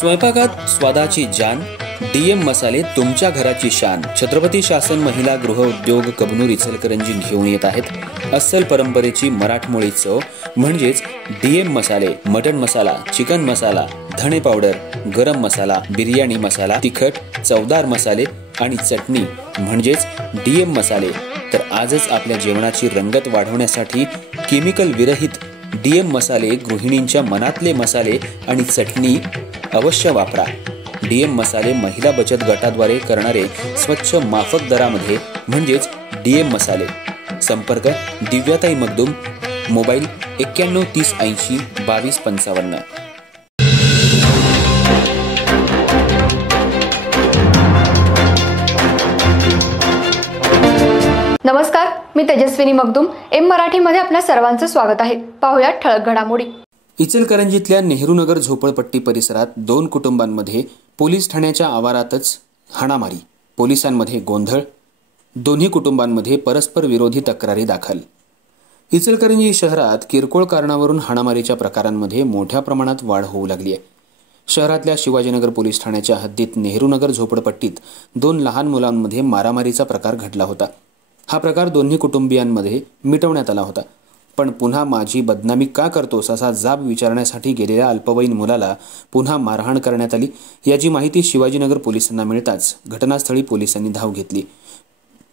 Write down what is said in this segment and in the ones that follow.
स्वयंपाकात स्वादाची जान, डीएम मसाले तुमच्या घराची शान। छत्रपती शासन महिला गृह उद्योग कबनूर इचलकरंजी घेऊन येत आहेत अस्सल परंपरेची मराठमोळी चव म्हणजेच डीएम मसाले। मटन मसाला, चिकन मसाला, धणे पावडर, गरम मसाला, बिर्याणी मसाला, तिखट, चवदार मसाले आणि चटणी म्हणजेच डीएम मसाले। तर आजच आपल्या जेवणाची रंगत वाढवण्यासाठी केमिकल विरहित डीएम मसाले, गृहिणींच्या मनातले मसाले आणि चटणी अवश्य वापरा। डीएम मसाले महिला बचत गटाद्वारे करणारे स्वच्छ माफक दरामध्ये म्हणजेच डीएम मसाले। संपर्क दिव्याताई मगदूम, मोबाईल 91 30 80 22 55। नमस्कार, मी तेजस्विनी मगदूम। एम मराठीमध्ये आपल्या सर्वांचं स्वागत आहे। पाहूया ठळक घडामोडी। इचलकरंजीतल्या नेहरूनगर झोपडपट्टी परिसरात 2 कुटुंबांमध्ये पोलीस ठाण्याच्या आवारातच हाणामारी, पोलिसांमध्ये गोंधळ, दोन्ही कुटुंबांमध्ये परस्पर विरोधी तक्रारी दाखल। इचलकरंजी शहरात किरकोळ कारणावरून हाणामारीच्या प्रकारांमध्ये मोठ्या प्रमाणात वाढ होऊ लागली आहे। शहरातल्या शिवाजीनगर पोलीस ठाण्याच्या हद्दीत नेहरूनगर झोपडपट्टीत 2 लहान मुलांमध्ये मारामारीचा प्रकार घडला होता। हा प्रकार दोन्ही कुटुंबियांमध्ये मिटवण्यात आला होता, पण पुन्हा माझी बदनामी का करतोस असा जाब विचारण्यासाठी गेलेल्या अल्पवयीन मुलाला पुन्हा मारहाण करण्यात आली। याची माहिती शिवाजीनगर पोलिसांना मिळताच घटनास्थळी पोलिसांनी धाव घेतली।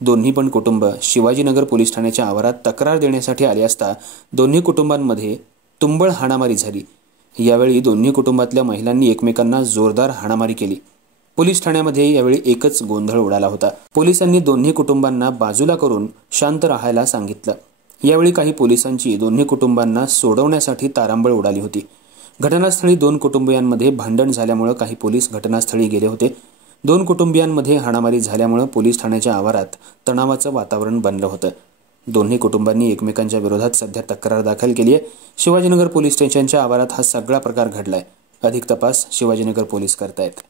दोन्ही पण कुटुंब शिवाजीनगर पोलीस ठाण्याच्या आवारात तक्रार देण्यासाठी आले असता दोन्ही कुटुंबांमध्ये तुंबळ हाणामारी झाली। यावेळी दोन्ही कुटुंबातल्या महिलांनी एकमेकांना जोरदार हाणामारी केली। पोलीस ठाण्यामध्ये यावेळी एकच गोंधळ उडाला होता। पोलिसांनी दोन्ही कुटुंबांना बाजूला करून शांत राहायला सांगितलं। यावेळी काही पोलिसांची दोन्ही कुटुंबांना सोडवण्यासाठी तारांबळ उडाली होती। घटनास्थळी 2 कुटुंबियांमध्ये भांडण झाल्यामुळे काही पोलीस घटनास्थळी गेले होते। 2 कुटुंबियांमध्ये हाणामारी झाल्यामुळे पोलीस ठाण्याच्या आवारात तणावाचं वातावरण बनलं होतं। दोन्ही कुटुंबांनी एकमेकांच्या विरोधात सध्या तक्रार दाखल केली आहे। शिवाजीनगर पोलीस स्टेशनच्या आवारात हा सगळा प्रकार घडलाय। अधिक तपास शिवाजीनगर पोलीस करतायत।